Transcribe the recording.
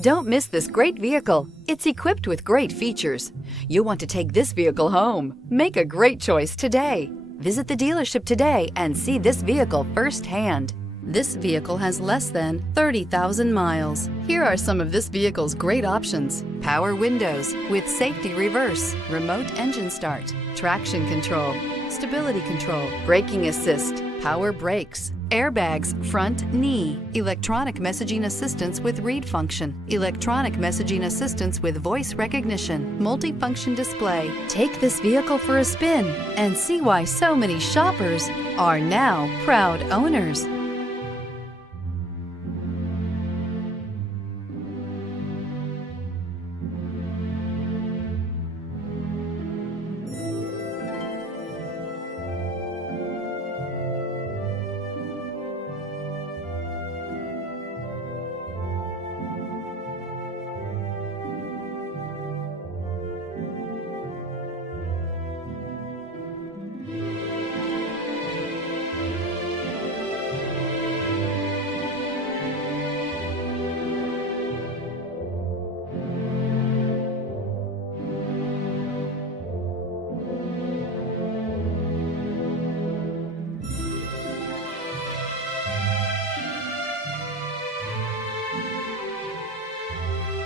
Don't miss this great vehicle. It's equipped with great features. You'll want to take this vehicle home. Make a great choice today. Visit the dealership today and see this vehicle firsthand. This vehicle has less than 30,000 miles. Here are some of this vehicle's great options: power windows with safety reverse, remote engine start, traction control, stability control, braking assist, power brakes, airbags, front knee, electronic messaging assistance with read function, electronic messaging assistance with voice recognition, multifunction display. Take this vehicle for a spin and see why so many shoppers are now proud owners.